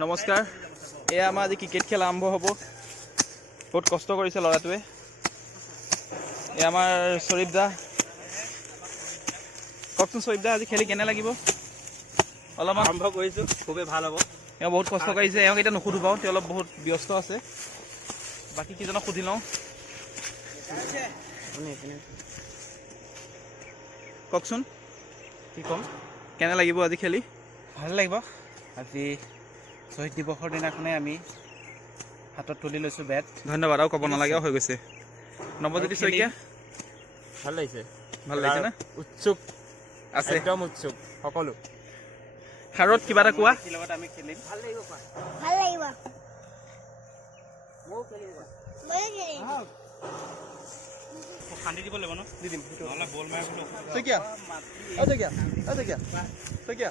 নমস্কাৰ। এয়া আমাৰ আজি ক্ৰিকেট খেল আৰম্ভ হ'ব। বহুত কষ্ট কৰিছে ল'ৰাটোৱে। এয়া আমাৰ শ্বৰীফ দা। কওকচোন শ্বৰীফ দা, আজি খেলি কেনে লাগিব? অলপমান আৰম্ভ কৰিছোঁ, খুবেই ভাল হ'ব। এওঁ বহুত কষ্ট কৰিছে। এওঁক এতিয়া নুসুধো বাৰু, তেওঁ অলপ বহুত ব্যস্ত আছে। বাকী কেইজনক সুধি লওঁ। কওকচোন, কি ক'ম? কেনে লাগিব আজি খেলি? ভাল লাগিব। আজি শ্বহীদ দিৱসৰ দিনাখনে আমি হাতত তুলি লৈছোঁ বেট। ধন্যবাদ, আৰু ক'ব নালাগে, হৈ গৈছে। নৱজ্যোতি শইকীয়া, ভাল লাগিছে। ভাল লাগিছে না? উৎসুক আছে, একদম উৎসুক সকলো। শাৰত কিবা এটা কোৱা। লগত আমি খেলিম। ভাল লাগিব। ভাল লাগিব। ময়ো খেলিম। ময়ো খেলিম। শান্তি দিব লাগিব ন? দি দিম। নহ'লে বল মাৰিবলৈ শইকীয়া, অ' শইকীয়া, অ' শইকীয়া, শইকীয়া,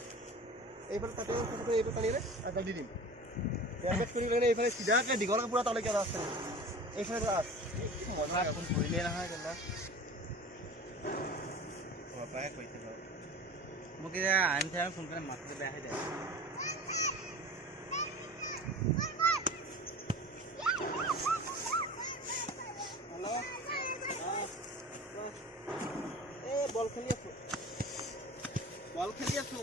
এইফালে তাতে এইটো টানিলে আকৌ দি দিম। বেট কৰি মানে এইফালে চিধাকৈ দীঘল পুৰা তালৈকে এটা আছে। এইফালে মজা এখন কৰিলেই নহয় কেলা। ঘৰৰপৰাই কৰিছে বাৰু। মোক এতিয়া আইন সোনকালে মাছটো বেয়া হৈ যায়। বল খেলি আছো, বল খেলি আছো।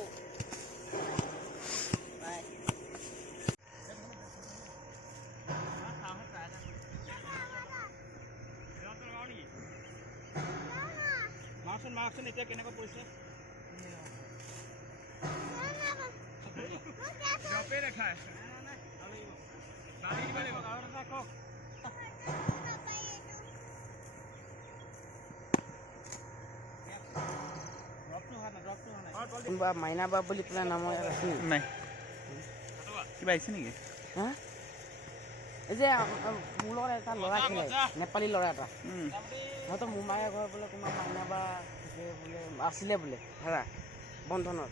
মাৰ্কচোন এতিয়া কেনেকুৱা পৰিছে? কোনোবা মাইনা বা বুলি পেলাই নামৰ ইয়াত আছে নেকি? নাই, কিবা আহিছে নেকি? হা? এই যে মোৰ লগত এটা ল'ৰা খেলে, নেপালী ল'ৰা এটা। সিহঁতৰ মোমায়ে ঘৰ বোলে কোনোবা মাইনা বা থাকে বোলে, আছিলে বোলে ভাড়া বন্ধনত।